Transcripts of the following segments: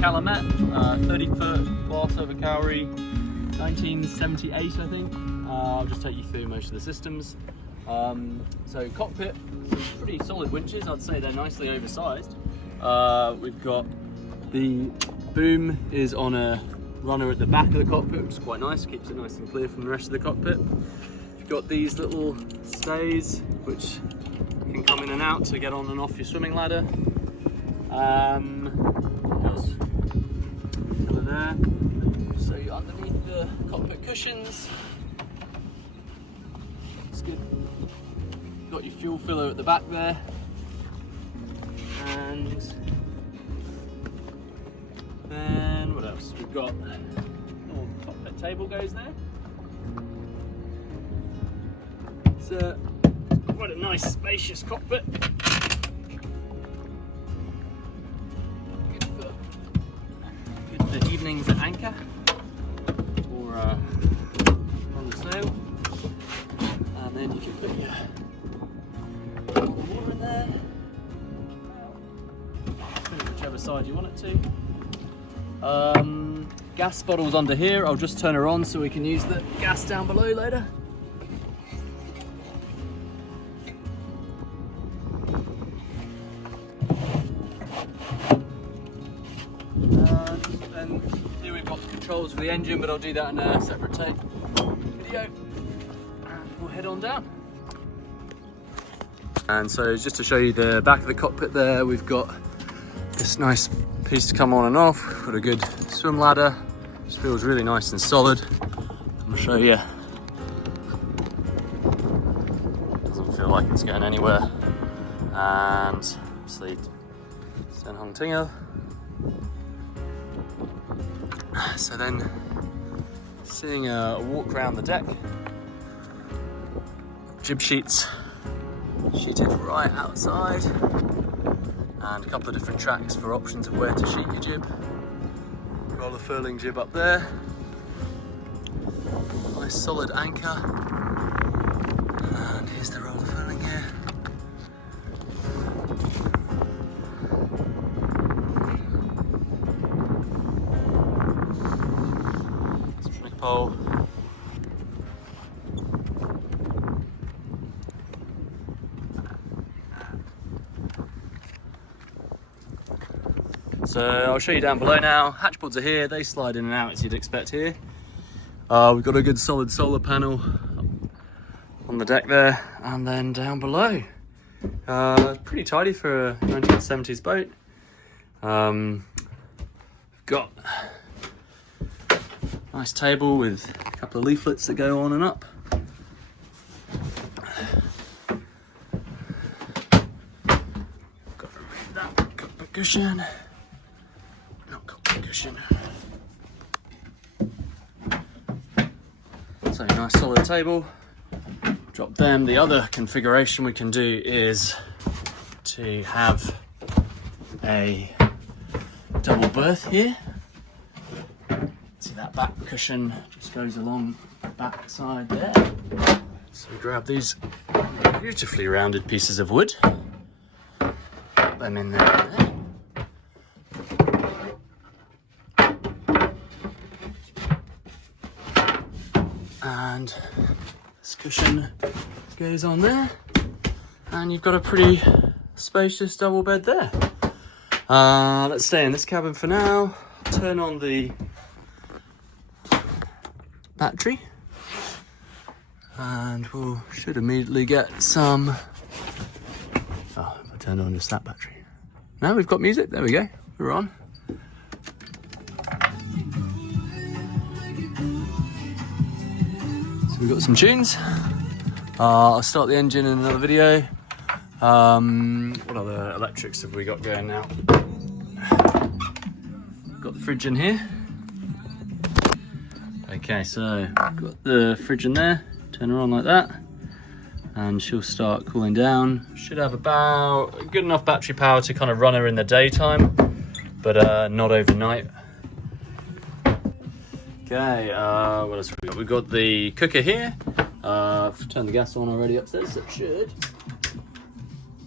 Calumet, 30-foot glass over kauri, 1978 I think. I'll just take you through most of the systems. So Cockpit, pretty solid winches. I'd say they're nicely oversized. We've got the boom is on a runner at the back of the cockpit, which is quite nice, keeps it nice and clear from the rest of the cockpit. You've got these little stays which can come in and out to get on and off your swimming ladder. What else? Over there. So you're underneath the cockpit cushions. It's good. You've got your fuel filler at the back there. And then what else? We've got a little cockpit table goes there. It's quite a nice spacious cockpit. Good for evenings at anchor or on the sail. And then you can put your water in there. Put it whichever side you want it to. Gas bottles under here. I'll just turn her on so we can use the gas down below later. And here we've got the controls for the engine, but I'll do that in a separate video. And we'll head on down. And so just to show you the back of the cockpit there, we've got this nice piece to come on and off. Got a good swim ladder. This feels really nice and solid. I'll show you. Doesn't feel like it's going anywhere. And obviously, Sen Hung Tinger. So then, seeing a walk around the deck. Jib sheets sheeted right outside. And a couple of different tracks for options of where to sheet your jib. Roller furling jib up there. Nice solid anchor. And here's the roller furling here. Spinnaker pole. So I'll show you down below now. Hatchboards are here, they slide in and out as you'd expect here. We've got a good solid solar panel on the deck there, and then down below. Pretty tidy for a 1970s boat. We've got a nice table with a couple of leaflets that go on and up. Got to remove that cockpit cushion. So nice solid table, drop them. The other configuration we can do is to have a double berth here. See that back cushion just goes along the back side there. So we grab these beautifully rounded pieces of wood, put them in there. And this cushion goes on there, and you've got a pretty spacious double bed there. Let's stay in this cabin for now. Turn on the battery, and we should immediately get some. Oh, I turned on just that battery. Now we've got music. There we go. We're on. We've got some tunes. I'll start the engine in another video. What other electrics have we got going now? Got the fridge in here. Okay, so got the fridge in there. Turn her on like that, and she'll start cooling down. Should have about good enough battery power to kind of run her in the daytime, but not overnight. Okay, what else have we got? We've got the cooker here. I've turned the gas on already upstairs, so it should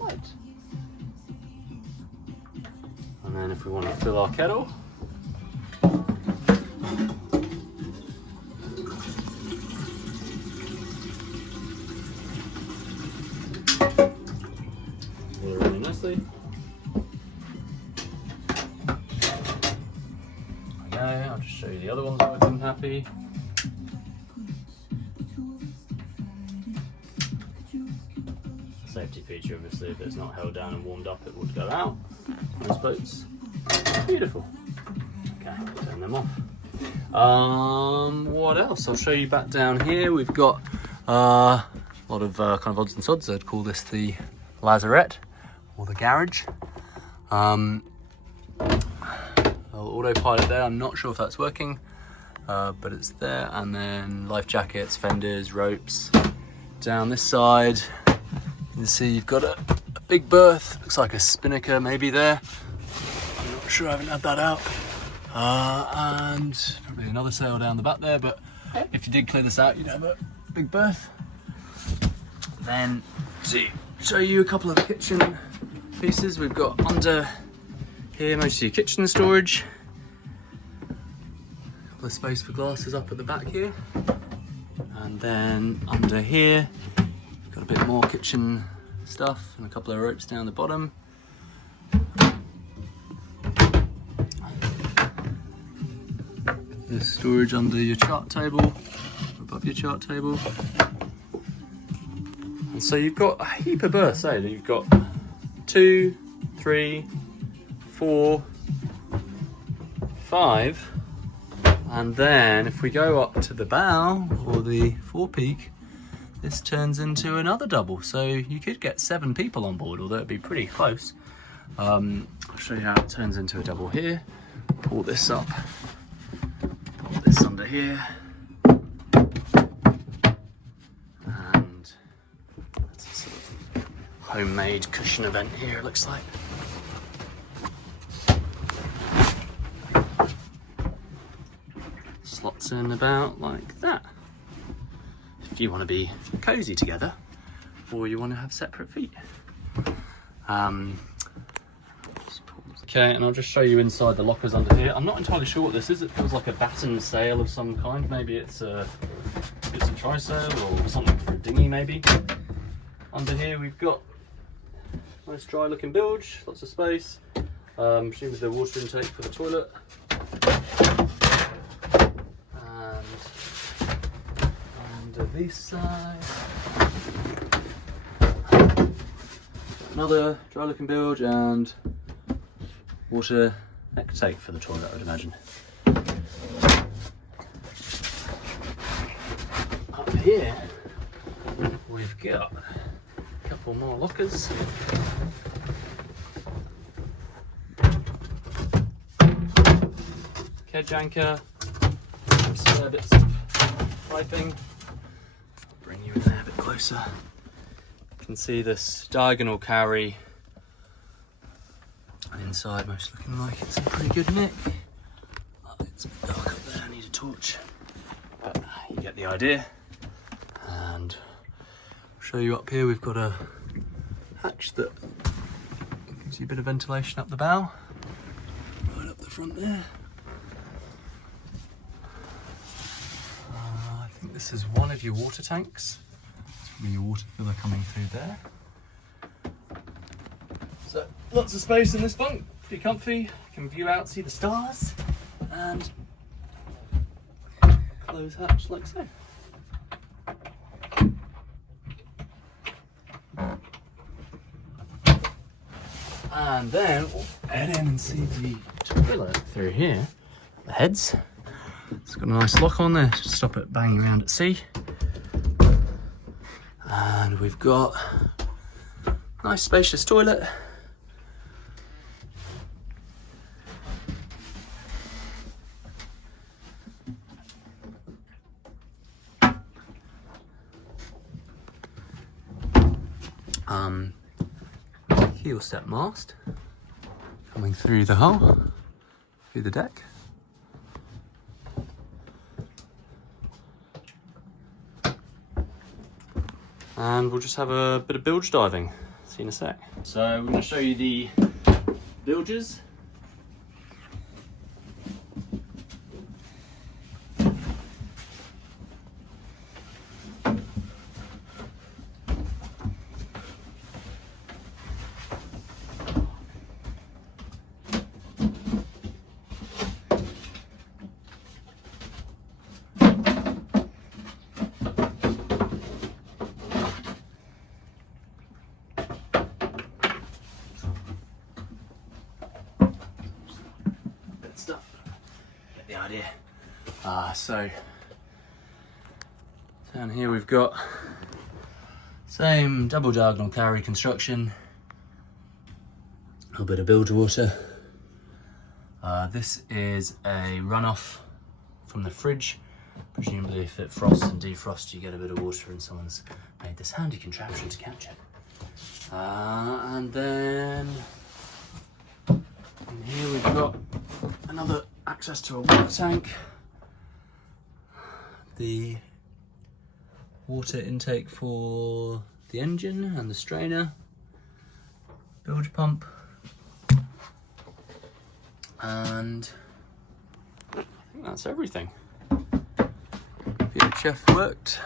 light. And then if we want to fill our kettle, Really nicely. Okay, I'll just show you the other ones working happy. Safety feature, obviously, if it's not held down and warmed up, it would go out. Those boats, beautiful. Okay, turn them off. What else? I'll show you back down here. We've got a lot of kind of odds and sods. I'd call this the lazarette or the garage. Autopilot there. I'm not sure if that's working, but it's there. And then life jackets, fenders, ropes. Down this side, you can see you've got a big berth. Looks like a Spinnaker maybe there. I'm not sure, I haven't had that out. And probably another sail down the back there, but if you did clear this out, you'd have a big berth. Then to show you a couple of the kitchen pieces, we've got under here most of your kitchen storage. A couple of space for glasses up at the back here. And then under here, we've got a bit more kitchen stuff and a couple of ropes down the bottom. There's storage under your chart table, above your chart table. And so you've got a heap of berths, eh? You've got 2, 3, 4, 5. And then if we go up to the bow or the forepeak, this turns into another double. So you could get 7 people on board, although it'd be pretty close. I'll show you how it turns into a double here. Pull this up, put this under here. And it's a sort of homemade cushion event here, it looks like. Slots in about like that. If you want to be cozy together, or you want to have separate feet. Okay, and I'll just show you inside the lockers under here. I'm not entirely sure what this is. It feels like a batten sail of some kind. Maybe it's a trysail or something for a dinghy maybe. Under here we've got nice dry looking bilge, lots of space. Machine with the water intake for the toilet. And under this side, another dry looking bilge and water intake for the toilet, I would imagine. Up here we've got a couple more lockers. Kedge anchor, some spare bits of piping. I'll bring you in there a bit closer. You can see this diagonal kauri. And inside, most looking like it's in pretty good nick. Oh, it's a bit dark up there, I need a torch. But you get the idea. And I'll show you up here, we've got a hatch that gives you a bit of ventilation up the bow. Right up the front there. I think this is one of your water tanks. It's probably your water filler coming through there. So lots of space in this bunk, pretty comfy. You can view out, see the stars, and close hatch like so. And then we'll head in and see the toilet through here. The heads. It's got a nice lock on there to stop it banging around at sea. And we've got a nice spacious toilet. Heel step mast coming through the hull, through the deck. And we'll just have a bit of bilge diving. See you in a sec. So we're going to show you the bilges. So down here we've got same double diagonal kauri construction, a little bit of bilge water. This is a runoff from the fridge. Presumably if it frosts and defrosts you get a bit of water, and someone's made this handy contraption to catch it. And then in here we've got another access to a water tank, the water intake for the engine and the strainer, bilge pump, and I think that's everything. VHF worked.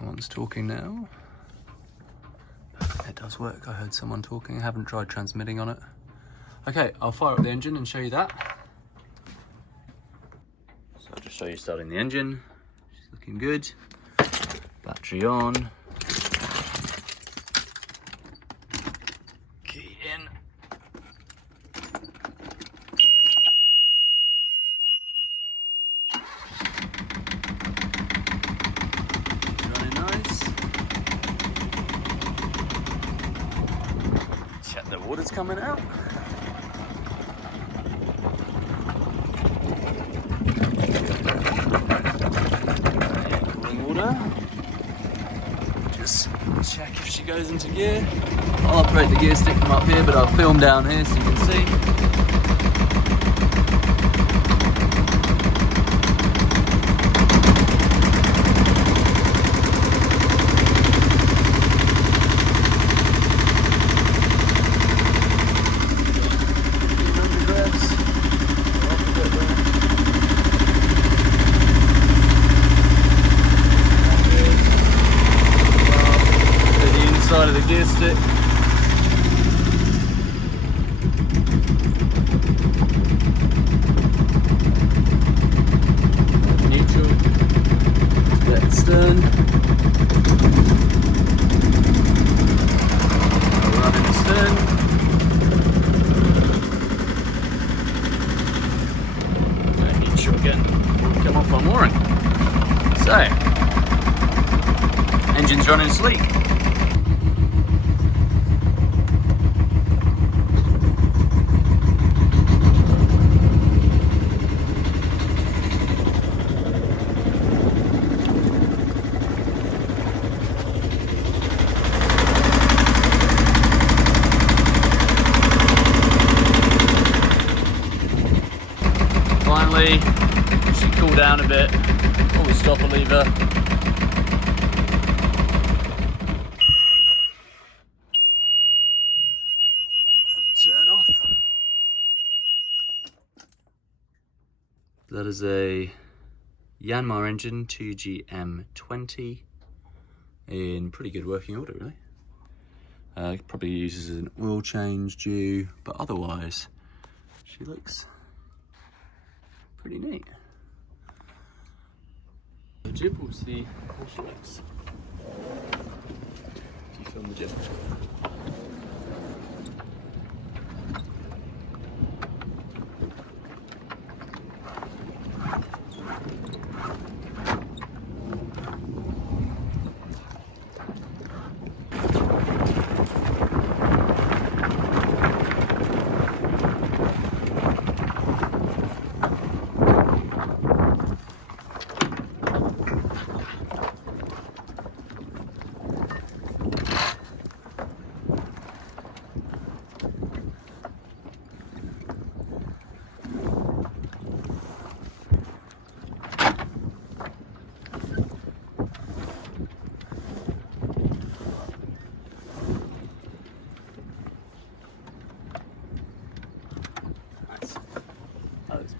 No one's talking now. It does work. I heard someone talking. I haven't tried transmitting on it. Okay, I'll fire up the engine and show you that. So I'll just show you starting the engine. She's looking good. Battery on. Key in. Running nice. Check the water's coming out. Just check if she goes into gear. I'll operate the gear stick from up here, but I'll film down here so you can see. Side of the gear stick. Neutral. Let stern. Running the stern. Neutral again. Come off on mooring. So, engine's running sleek. Finally, should cool down a bit. Pull the stopper lever. And turn off. That is a Yanmar engine, 2GM20, in pretty good working order, really. Probably uses an oil change due, but otherwise, she looks pretty neat. The jib will see how she looks. Do you film the jib?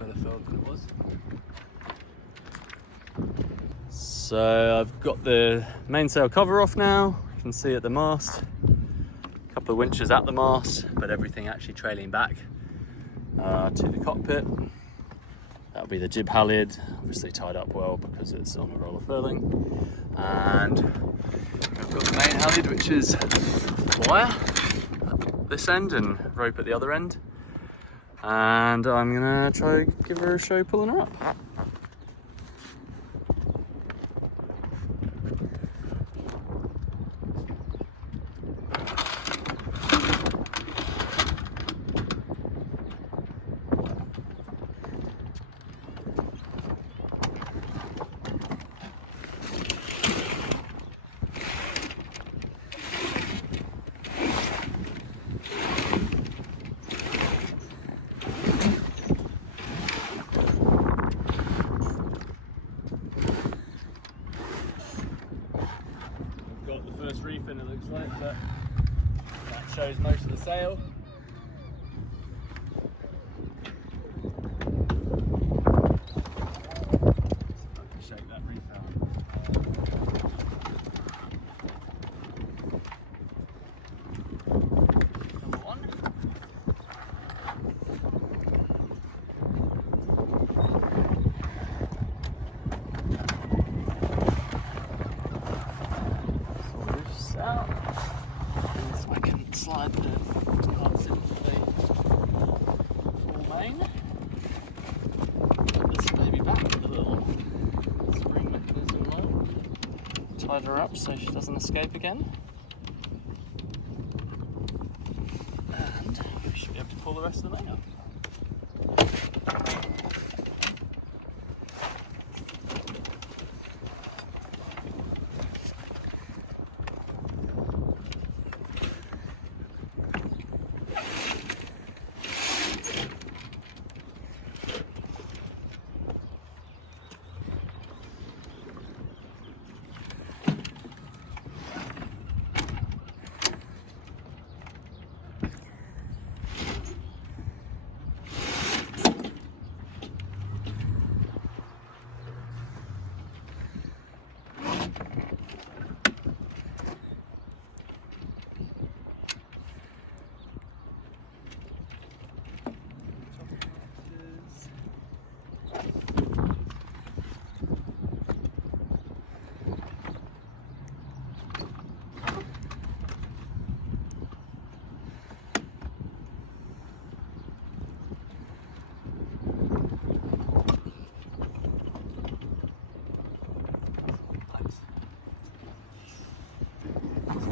Better furled than it was. So I've got the mainsail cover off now. You can see at the mast, a couple of winches at the mast, but everything actually trailing back to the cockpit. That'll be the jib halyard, obviously tied up well because it's on a roller furling. And I've got the main halyard, which is wire at this end and rope at the other end. and I'm gonna try give her a show pulling her up. Reefing, it looks like, but that shows most of the sail. See if I can shake that reef out. Number one. Out. So I can slide the parts into the full main. Put this baby back with a little spring mechanism lock. Tied her up so she doesn't escape again. And we should be able to pull the rest of the main up.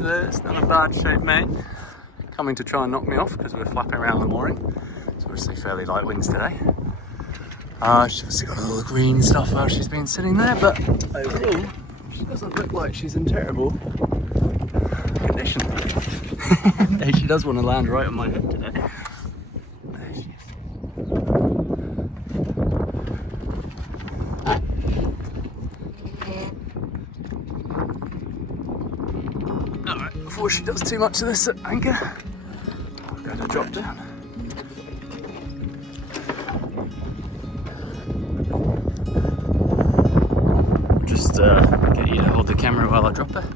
It's not a bad shape main. Coming to try and knock me off because we're flapping around the mooring. It's obviously fairly light winds today. She's obviously got a little green stuff while she's been sitting there, but overall, she doesn't look like she's in terrible condition. Hey, she does want to land right on my head today. There she is. Before she does too much of this at anchor, I'll go to drop down. Just get you to hold the camera while I drop her.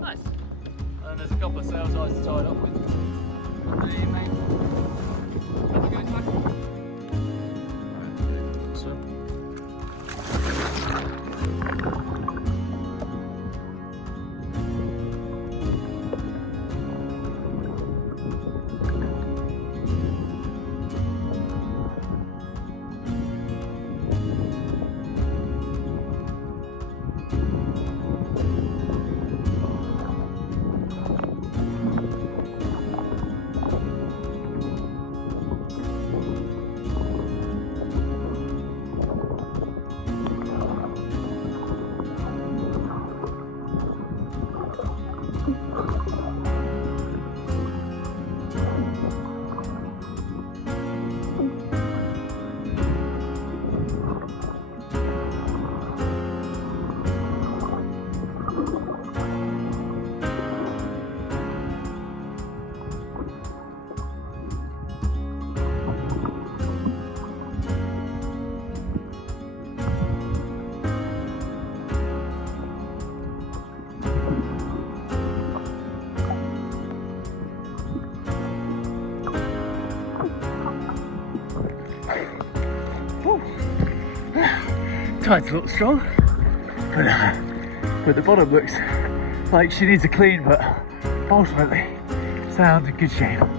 Nice. And there's a couple of sails I tied up with. Hey, mate. Have a good time. Tide's a little strong, but the bottom looks like she needs a clean, but ultimately sounds in good shape.